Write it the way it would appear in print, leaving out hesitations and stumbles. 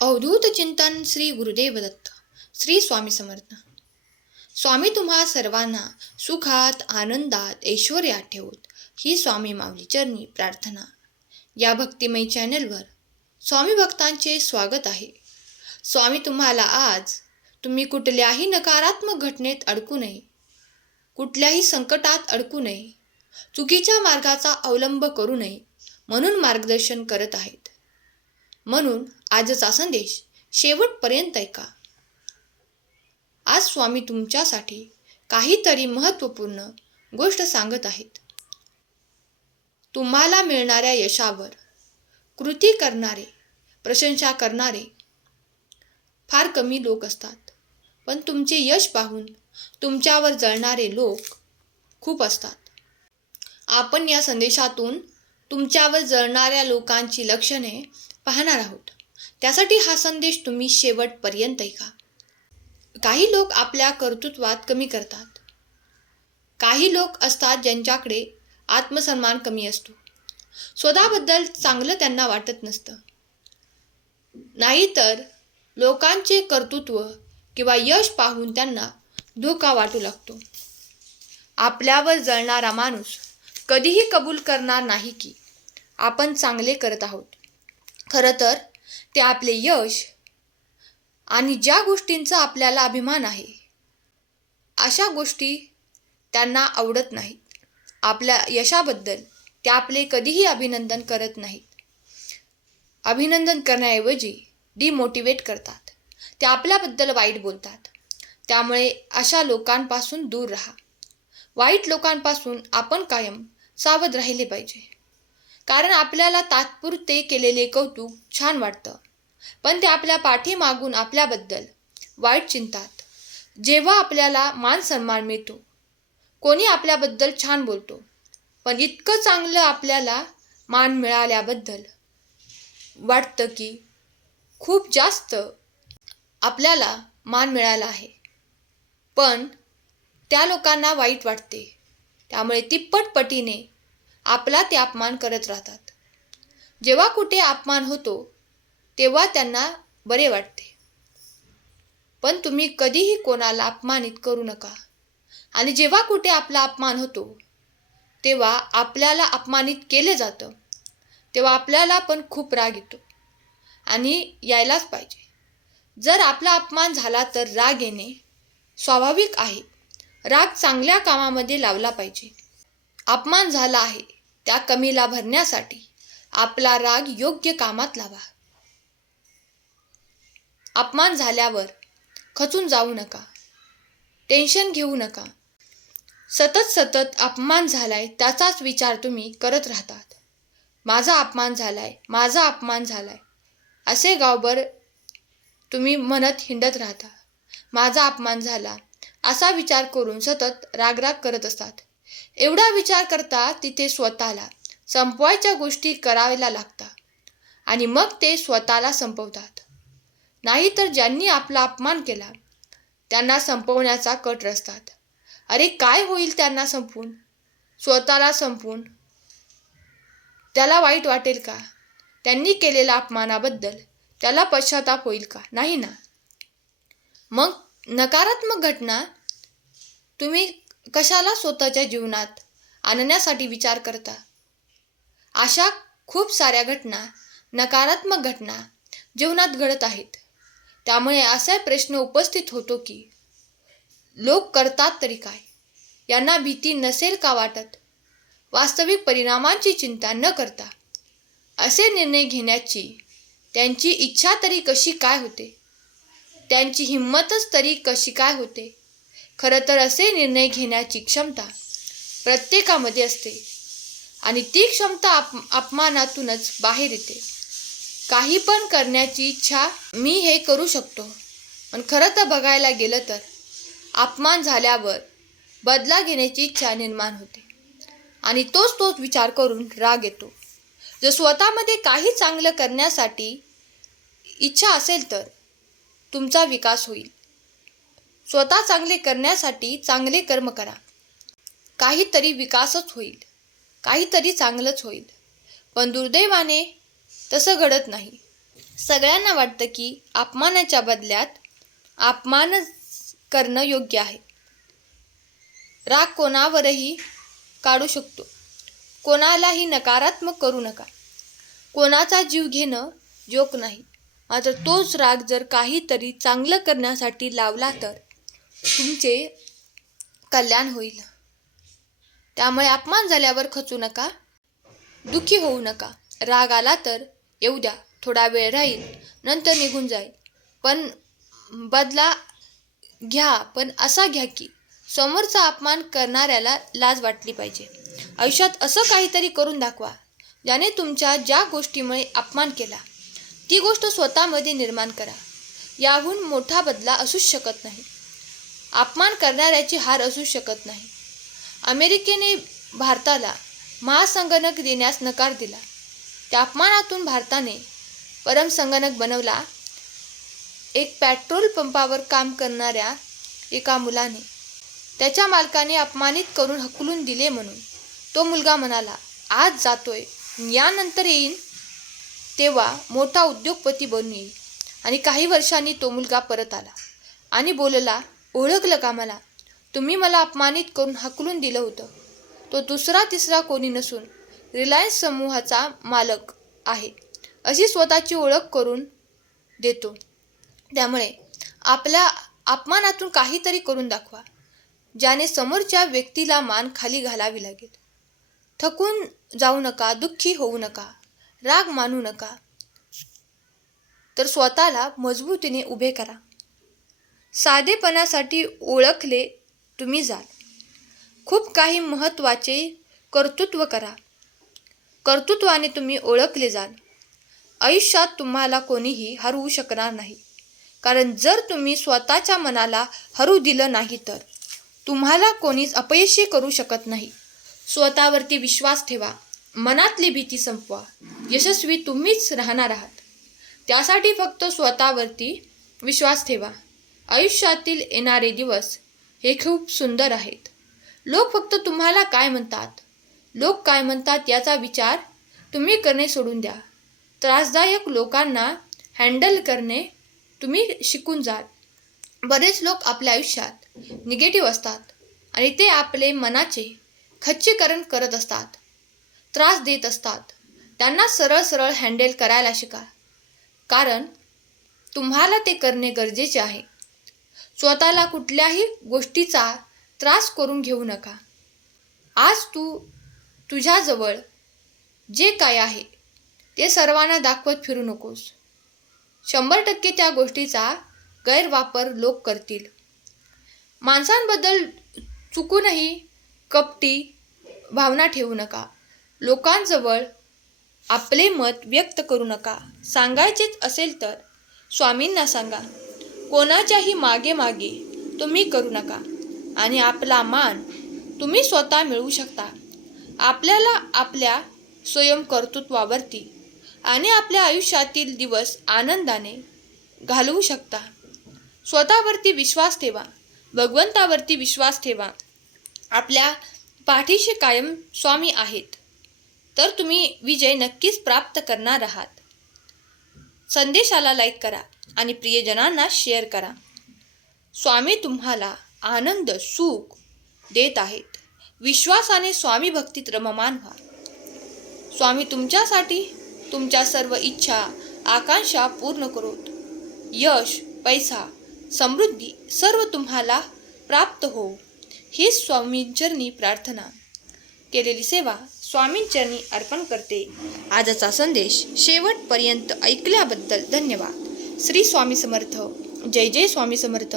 अवधूत चिंतन श्री गुरुदेव दत्त. श्री स्वामी समर्थ. स्वामी तुम्हा सर्वांना सुखात आनंदात ऐश्वर्यात ठेवोत ही स्वामी माऊली चरणी प्रार्थना. या भक्तिमय चॅनलवर स्वामी भक्तांचे स्वागत आहे. स्वामी तुम्हाला आज तुम्ही कुठल्याही नकारात्मक घटनेत अडकू नये, कुठल्याही संकटात अडकू नये, चुकीच्या मार्गाचा अवलंब करू नये म्हणून मार्गदर्शन करत आहेत. म्हणून आजचा संदेश शेवटपर्यंत ऐका. आज स्वामी तुमच्यासाठी काहीतरी महत्त्वपूर्ण गोष्ट सांगत आहेत. तुम्हाला मिळणाऱ्या यशावर कृती करणारे, प्रशंसा करणारे फार कमी लोक असतात, पण तुमचे यश पाहून तुमच्यावर जळणारे लोक खूप असतात. आपण या संदेशातून तुमच्यावर जळणाऱ्या लोकांची लक्षणे पाहणार आहोत. त्यासाठी हा संदेश तुम्ही शेवटपर्यंत ऐका. काही लोक आपल्या कर्तृत्वात कमी करतात. काही लोक असतात ज्यांच्याकडे आत्मसन्मान कमी असतो. स्वतःबद्दल चांगलं त्यांना वाटत नसतं. नाहीतर लोकांचे कर्तृत्व किंवा यश पाहून त्यांना धोका वाटू लागतो. आपल्यावर जळणारा माणूस कधीही कबूल करणार नाही की आपण चांगले करत आहोत. खरं तर ते आपले यश आणि ज्या गोष्टींचा आपल्याला अभिमान आहे अशा गोष्टी त्यांना आवडत नाहीत. आपल्या यशाबद्दल ते आपले कधीही अभिनंदन करत नाहीत. अभिनंदन करण्याऐवजी डिमोटिवेट करतात. ते आपल्याबद्दल वाईट बोलतात. त्यामुळे अशा लोकांपासून दूर राहा. वाईट लोकांपासून आपण कायम सावध राहिले पाहिजे. कारण आपल्याला तात्पुरते केलेले कौतुक छान वाटतं, पण ते आपल्या पाठीमागून आपल्याबद्दल वाईट चिंतात. जेव्हा आपल्याला मान सन्मान मिळतो, कोणी आपल्याबद्दल छान बोलतो, पण इतकं चांगलं आपल्याला मान मिळाल्याबद्दल वाटतं की खूप जास्त आपल्याला मान मिळाला आहे, पण त्या लोकांना वाईट वाटते. त्यामुळे तिप्पट पटीने आपला ते अपमान करत राहतात. जेव्हा कुठे अपमान होतो तेव्हा त्यांना बरे वाटते, पण तुम्ही कधीही कोणाला अपमानित करू नका. आणि जेव्हा कुठे आपला अपमान होतो तेव्हा आपल्याला अपमानित केले जातं तेव्हा आपल्याला पण खूप राग येतो आणि यायलाच पाहिजे. जर आपला अपमान झाला तर राग येणे स्वाभाविक आहे. राग चांगल्या कामामध्ये लावला पाहिजे. अपमान झाला आहे त्या कमीला भरण्यासाठी आपला राग योग्य कामात लावा. अपमान झाल्यावर खचून जाऊ नका, टेन्शन घेऊ नका. सतत अपमान झालाय त्याचाच विचार तुम्ही करत राहतात. माझा अपमान झालाय, माझा अपमान झालाय असे गावभर तुम्ही म्हणत हिंडत राहता. माझा अपमान झाला असा विचार करून सतत रागराग करत असतात. एवढा विचार करता तिथे स्वतःला संपवायच्या गोष्टी करायला लागतात आणि मग ते स्वतःला संपवतात. नाहीतर ज्यांनी आपला अपमान केला त्यांना संपवण्याचा कट रचतात. अरे काय होईल त्यांना संपवून, स्वतःला संपवून? त्याला वाईट वाटेल का? त्यांनी केलेल्या अपमानाबद्दल त्याला पश्चाताप होईल का? नाही ना. मग नकारात्मक घटना तुम्ही कशाला स्वतःच्या जीवनात आणण्यासाठी विचार करता? अशा खूप साऱ्या घटना, नकारात्मक घटना जीवनात घडत आहेत. त्यामुळे असा प्रश्न उपस्थित होतो की लोक करतात तरी काय? यांना भीती नसेल का वाटत? वास्तविक परिणामांची चिंता न करता असे निर्णय घेण्याची त्यांची इच्छा तरी कशी काय होते? त्यांची हिंमतच तरी कशी काय होते? खरं तर असे निर्णय घेण्याची क्षमता प्रत्येकामध्ये असते आणि ती क्षमता अपमानातूनच बाहेर येते. काही पण करण्याची इच्छा, मी हे करू शकतो, पण खरं तर बघायला गेलं तर अपमान झाल्यावर बदला घेण्याची इच्छा निर्माण होते आणि तोच विचार करून राग येतो. जर स्वतःमध्ये काही चांगलं करण्यासाठी इच्छा असेल तर तुमचा विकास होईल. स्वतः चांगले करण्यासाठी चांगले कर्म करा. काहीतरी विकासच होईल, काहीतरी चांगलंच होईल. पण दुर्दैवाने तसं घडत नाही. सगळ्यांना वाटतं की अपमानाच्या बदल्यात अपमान करणं योग्य आहे. राग कोणावरही काढू शकतो. कोणालाही नकारात्मक करू नका. कोणाचा जीव घेणं जोक नाही. मात्र तोच राग जर काहीतरी चांगलं करण्यासाठी लावला तर तुमचे कल्याण होईल. त्यामुळे अपमान झाल्यावर खचू नका, दुःखी होऊ नका. राग आला तर येऊ द्या, थोडा वेळ राहील, नंतर निघून जाईल. पण बदला घ्या, पण असा घ्या की समोरचा अपमान करणाऱ्याला लाज वाटली पाहिजे. आयुष्यात असं काहीतरी करून दाखवा ज्याने तुमच्या ज्या गोष्टीमुळे अपमान केला ती गोष्ट स्वतःमध्ये निर्माण करा. याहून मोठा बदला असूच शकत नाही. अपमान करणाऱ्याची हार असू शकत नाही. अमेरिकेने भारताला महासंगणक देण्यास नकार दिला. त्या अपमानातून भारताने परमसंगणक बनवला. एक पेट्रोल पंपावर काम करणाऱ्या एका मुलाने त्याच्या मालकाने अपमानित करून हकलून दिले म्हणून तो मुलगा म्हणाला, आज जातोय, यानंतर येईन तेव्हा मोठा उद्योगपती बनून येईल. आणि काही वर्षांनी तो मुलगा परत आला आणि बोलला, ओळखलं का मला? तुम्ही मला अपमानित करून हकलून दिलं होतं. तो दुसरा तिसरा कोणी नसून रिलायन्स समूहाचा मालक आहे अशी स्वतःची ओळख करून देतो. त्यामुळे आपल्या अपमानातून काहीतरी करून दाखवा ज्याने समोरच्या व्यक्तीला मान खाली घालावी लागेल. थकून जाऊ नका, दुःखी होऊ नका, राग मानू नका, तर स्वतःला मजबूतीने उभे करा. साधेपणासाठी ओळखले तुम्ही जाल. खूप काही महत्त्वाचे कर्तृत्व करा. कर्तृत्वाने तुम्ही ओळखले जाल. आयुष्यात तुम्हाला कोणीही हरवू शकणार नाही. कारण जर तुम्ही स्वतःच्या मनाला हरू दिलं नाही तर तुम्हाला कोणीच अपयशी करू शकत नाही. स्वतःवरती विश्वास ठेवा. मनातली भीती संपवा. यशस्वी तुम्हीच राहणार आहात. त्यासाठी फक्त स्वतःवरती विश्वास ठेवा. आयुष्यातील येणारे दिवस हे खूप सुंदर आहेत. लोक फक्त तुम्हाला काय म्हणतात याचा विचार तुम्ही करणे सोडून द्या. त्रासदायक लोकांना हँडल करणे तुम्ही शिकून जाल. बरेच लोक आपल्या आयुष्यात निगेटिव्ह असतात आणि ते आपले मनाचे खच्चीकरण करत असतात, त्रास देत असतात. त्यांना सरळ सरळ हँडल करायला शिका. कारण तुम्हाला ते करणे गरजेचे आहे. स्वतःला कुठल्याही गोष्टीचा त्रास करून घेऊ नका. आज तुझ्याजवळ जे काय आहे ते सर्वांना दाखवत फिरू नकोस. 100% त्या गोष्टीचा गैरवापर लोक करतील. माणसांबद्दल चुकूनही कपटी भावना ठेवू नका. लोकांजवळ आपले मत व्यक्त करू नका. सांगायचेच असेल तर स्वामींना सांगा. कोणाच्याही मागे मागे तुम्ही करू नका. आणि आपला मान तुम्ही स्वतः मिळवू शकता. आपल्याला आपल्या स्वयंकर्तृत्वावरती आणि आपल्या आयुष्यातील दिवस आनंदाने घालवू शकता. स्वतःवरती विश्वास ठेवा. भगवंतावरती विश्वास ठेवा. आपल्या पाठीशी कायम स्वामी आहेत. तर तुम्ही विजय नक्कीच प्राप्त करणार आहात. संदेशाला लाईक करा आणि प्रियजनांना शेअर करा. स्वामी तुम्हाला आनंद सुख देत आहेत. विश्वासाने स्वामी भक्तीत रममान व्हा. स्वामी तुमच्यासाठी तुमच्या सर्व इच्छा आकांक्षा पूर्ण करोत. यश, पैसा, समृद्धी सर्व तुम्हाला प्राप्त हो. ही स्वामींचरणी प्रार्थना. केलेली सेवा स्वामींचरणी अर्पण करते. आजचा संदेश शेवटपर्यंत ऐकल्याबद्दल धन्यवाद. श्री स्वामी समर्थ. जय जय स्वामी समर्थ.